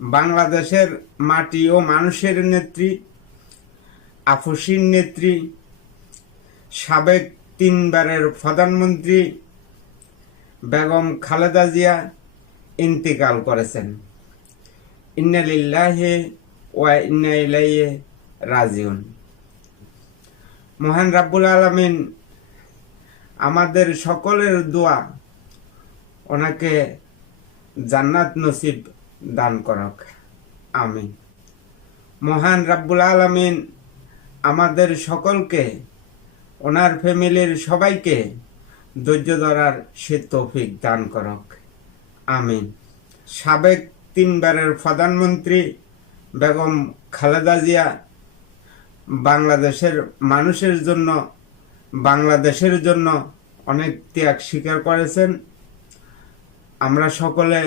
বাংলাদেশের মাটি ও মানুষের নেত্রী, আফসীন নেত্রী, সাবেক 3বারের প্রধানমন্ত্রী বেগম খালেদা জিয়া ইন্তেকাল করেছেন। ইন্না লিল্লাহি ওয়া ইন্না ইলাইহি রাজিউন। মহান রাব্বুল আলামিন আমাদের সকলের দোয়া ওনাকে জান্নাত নসিব দান করক, আমিন। মহান রাব্বুল আলামিন আমাদের সকলকে, ওনার ফ্যামিলির সবাইকে ধৈর্য ধরার সে তৌফিক দান করক, আমিন। সাবেক 3বারের প্রধানমন্ত্রী বেগম খালেদা জিয়া বাংলাদেশের মানুষের জন্য, বাংলাদেশের জন্য অনেক ত্যাগ স্বীকার করেছেন। আমরা সকলে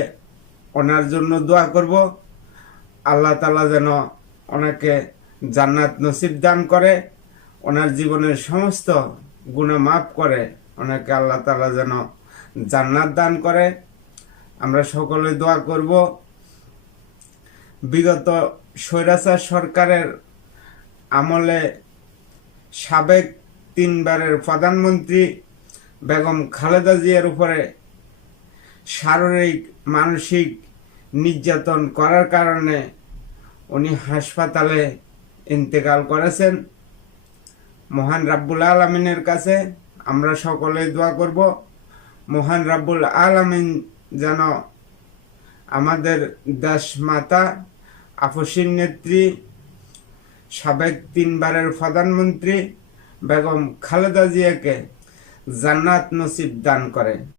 ওনার জন্য দোয়া করব, আল্লাহ তাআলা যেন ওনাকে জান্নাত নসিব দান করে, ওনার জীবনের সমস্ত গুনাহ মাফ করে, ওনাকে আল্লাহ তাআলা যেন জান্নাত দান করে। আমরা সকলে দোয়া করব। বিগত স্বৈরাচার সরকারের আমলে সাবেক 3বারের প্রধানমন্ত্রী বেগম খালেদা জিয়ার উপরে শারীরিক মানসিক নির্যাতন করার কারণে উনি হাসপাতালে ইন্তেকাল করেছেন। মহান রাব্বুল আলামিনের কাছে আমরা সকলে দোয়া করব, মহান রাব্বুল আলামিন যেন আমাদের দেশ মাতা, আফসীন নেত্রী, সাবেক 3বারের প্রধানমন্ত্রী বেগম খালেদা জিয়াকে জান্নাত নসিব দান করে।